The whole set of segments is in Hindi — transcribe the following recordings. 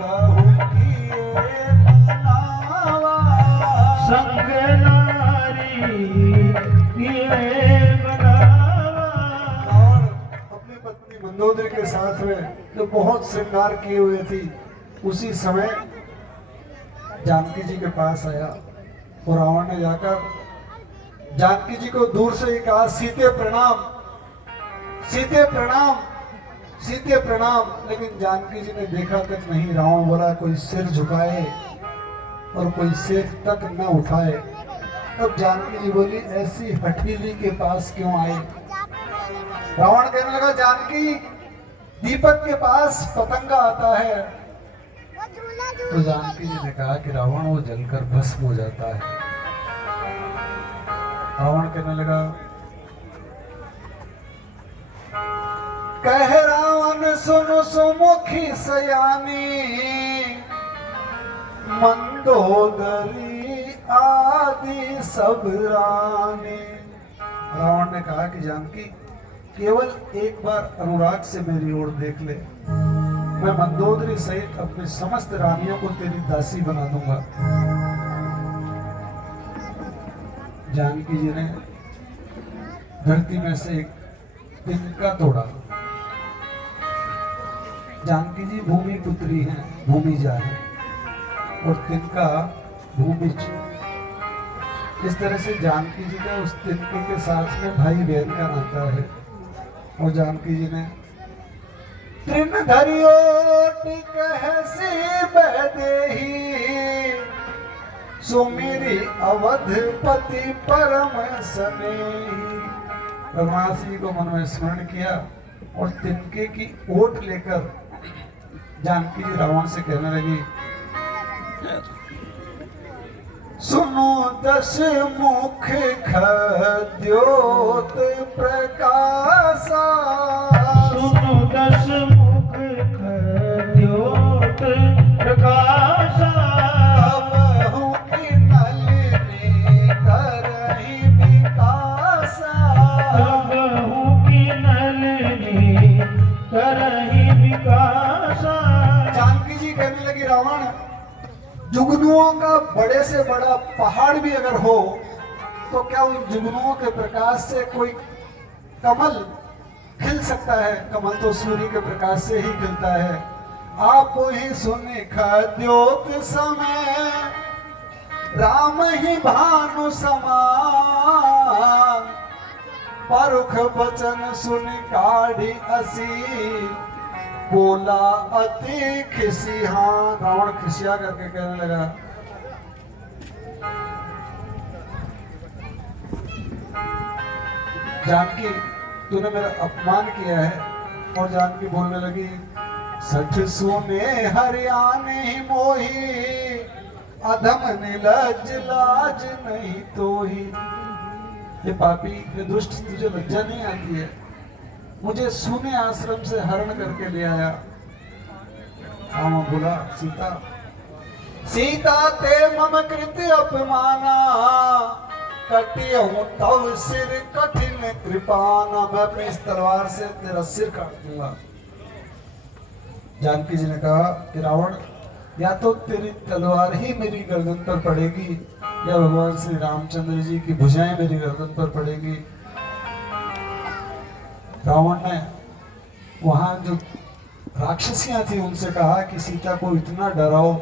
बहु किए बनावा, संग नारी किए बनावा। और अपनी पत्नी मंदोदरी के साथ में जो बहुत श्रृंगार किए हुए थी, उसी समय जानकी जी के पास आया और रावण ने जाकर जानकी जी को दूर से ही कहा, सीते प्रणाम, सीते प्रणाम, सीते प्रणाम। लेकिन जानकी जी ने देखा तक नहीं। रावण बोला कोई सिर झुकाए और कोई सिर तक न उठाए। तब जानकी जी बोली ऐसी हठीली के पास क्यों आए? रावण कहने लगा जानकी, दीपक के पास पतंगा आता है। तो जानकी जी ने कहा कि रावण वो जलकर भस्म हो जाता है। रावण कहने लगा, कह रावण सुनो सुमुखी सयानी, मंदोदरी आदि सब रानी। रावण ने कहा कि जानकी केवल एक बार अनुराग से मेरी ओर देख ले, मैं मंदोदरी सहित अपनी समस्त रानियों को तेरी दासी बना दूंगा। जानकी जी ने धरती में से एक तिनका तोड़ा। जानकी जी भूमि पुत्री हैं, भूमिजा है, और तिनका भूमिज। इस तरह से जानकी जी का उस तिनके के साथ में भाई बहन का नाता है। और जानकी जी ने तृण धरियो टिकहसी बदेही, सुमिरी अवधपति परम स्नेही। रघुनाथ जी को मन में स्मरण किया और तिनके की ओट लेकर जानकी जी रावण से कहने लगी, सुनो दश मुख खद्योत प्रकाशा, सुनो दश मुख खद्योत प्रकाशा। कबहु की नलिनी करहि विकासा, कबहु की नलिनी करहि विकासा। जानकी जी कहने लगी रावण, जुगनुओं का बड़े से बड़ा पहाड़ भी अगर हो तो क्या उन जुगनुओं के प्रकाश से कोई कमल खिल सकता है? कमल तो सूर्य के प्रकाश से ही खिलता है। आप ही सुनि खद्योत समय, राम ही भानु समान, परुख बचन सुनि काढ़ी असी, बोला अति खिसिहा। रावण खिसिया करके कहने लगा, जानकी तूने मेरा अपमान किया है। और जानकी बोलने लगी, सठ सुने हरियाणी मोही, अधम निलज लाज नहीं तोही। ये पापी, ये दुष्ट, तुझे लज्जा नहीं आती है? मुझे सूने आश्रम से हरण करके ले आया। रावण बोला, सीता, सीता ते मम कृत्य अपमाना, कटियहूं तव सिर कठिन कृपाना। मैं अपनी इस तलवार से तेरा सिर काट दूंगा। जानकी जी ने कहा कि रावण, या तो तेरी तलवार ही मेरी गर्दन पर पड़ेगी, या भगवान श्री रामचंद्र जी की भुजाएं मेरी गर्दन पर पड़ेगी। रावण ने वहां जो राक्षसियां थी उनसे कहा कि सीता को इतना डराओ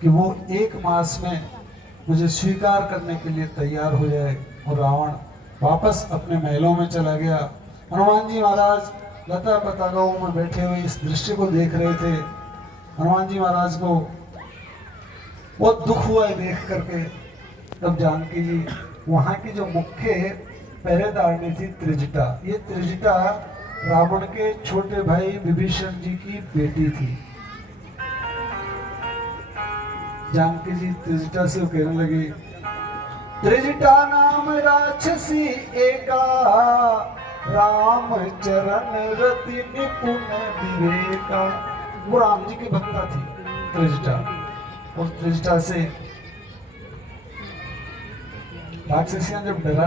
कि वो 1 मास में मुझे स्वीकार करने के लिए तैयार हो जाए। और रावण वापस अपने महलों में चला गया। हनुमान जी महाराज लता पताकाओं में बैठे हुए इस दृश्य को देख रहे थे। हनुमान जी महाराज को बहुत दुख हुआ है देख करके। तब जानकी जी वहां की जो मुख्य पहरेदारनी थी त्रिजटा, ये त्रिजटा रावण के छोटे भाई विभीषण जी की बेटी थी। जानकी जी त्रिजटा से कहने लगी, त्रिजटा नाम राक्षसी एका, राम चरण रति निपुण विवेका। वो राम जी की भक्ता थी त्रिजटा। और त्रिजटा से राक्षसियां जब डरा